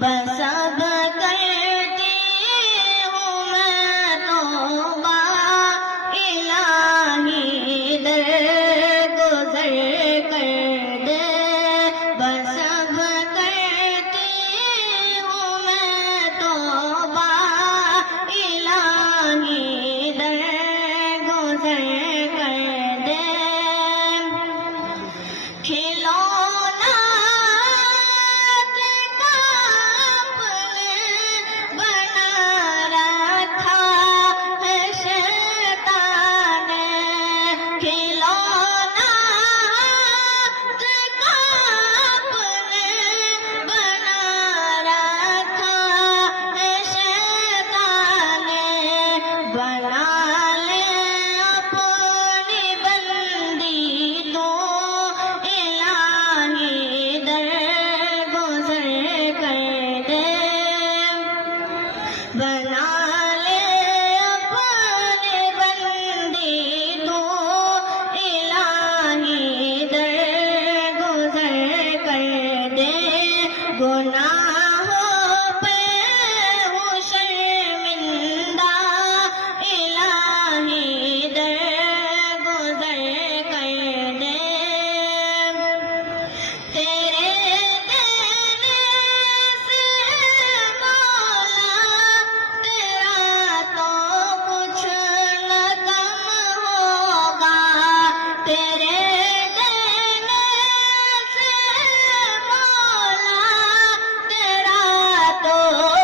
بس اب کرتی ہوں میں توبہ الہی در گزر کر دے، بس اب کرتی ہوں میں توبہ الہی در گزر کر دے۔ کھلونا گناہوں پہ ہوں شرمندہ، الہی در گزر کر دے۔ تیرے دینے سے مولا تیرا تو کچھ نہ کم ہوگا، تیرے تو